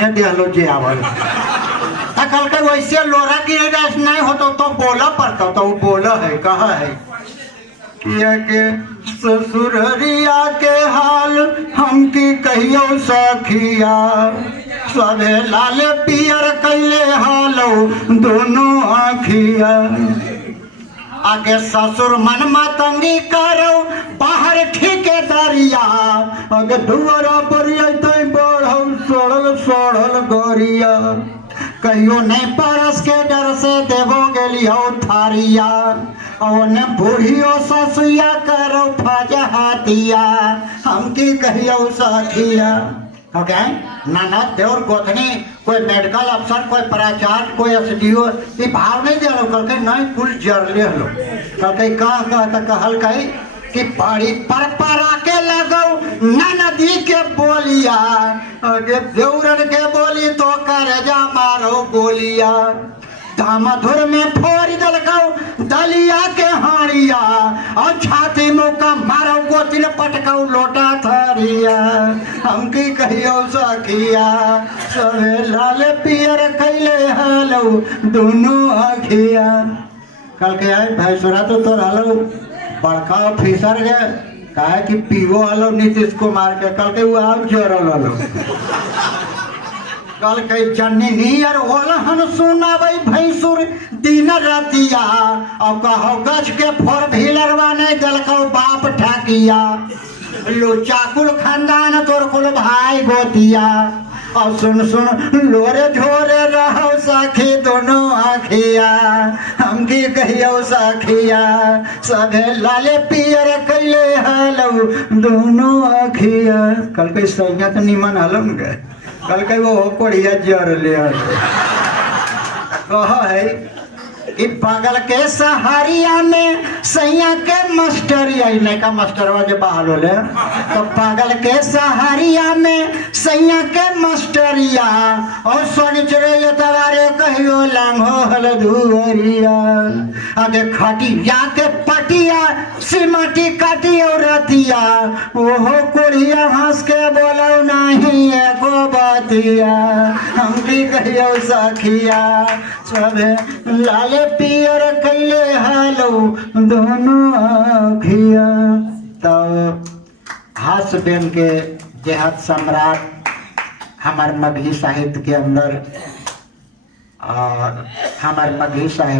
होने दिहलो जे आवल कल के वैसे लोरा की रस नहीं होता तो बोला पड़ता तो बोला है कहा है किया के ससुररिया के हाल हम की कहियो सखिया सबे लाल पियर कैले हालो दोनों आँखिया आगे ससुर मन मतंगी करो बाहर ठेकेदारिया आगे दुआरा पर बढ़ो सड़ल सड़ल गोरिया कहियो नहीं परस के डर से देवो गेलियो थारिया ओने बूढ़ियो ससुया करो फजहतिया हम की कहियो सखिया ओके नाना देवर गोतनी कोई मेडिकल अफसर कोई प्राचार्य कोई एसडीओ ये भाव नहीं दिया कल के नहीं कुल जर ले लो कल के कहल कही कि बड़ी पर के लगो नदी के बोलिया अगे देवरन के बोली तो कर जा मारो गोलिया धामधुर में फोड़ दलको दलिया के हाड़िया और छाती मुका मारो गोतिल पटको लोटा थरिया हम की कहियो सखिया सबे लाल पियर कैले हालो दोनों आँखिया कल के आए भैंसुरा तो हालो बड़का ऑफिसर के कहा कि पीओ हलो नीतीश कुमार के कल के वो आम जोरल हलो कल के जन्नी नियर ओलहन सुना भाई भैंसुर दिन रातिया और कहो गज के फोर व्हीलरवा नहीं दलको बाप ठाकिया लुचाकुल खानदान तोर कुल भाई गोतिया और सुन सुन लोरे झोरे रहो सखी दोनों आँखिया हम की कहियो सखिया सभे लाले पियर कैले हलो दोनों आँखिया कल के सैया तो निमन हलम गए कल के वो कोड़िया जर ले कहा है कि बगल के सहारिया में सैया के मास्टरिया का मास्टरवा जो बहाल हो ले तो बगल के सहारिया में सैया के मास्टरिया और सोनिचरे ये तवारे कहियो लांघो हल धुरिया आगे खटी जाके पटिया सिमटी काटी और रतिया ओहो कुड़िया हंस के बोलो नहीं एको बातिया हम भी कहियो सखिया सबे लाले पियर कैले हालो दोनों आँखिया। तो हास्य बेन के जेहत सम्राट हमारे मगही साहित्य के अंदर और हमारे मगही साहित्य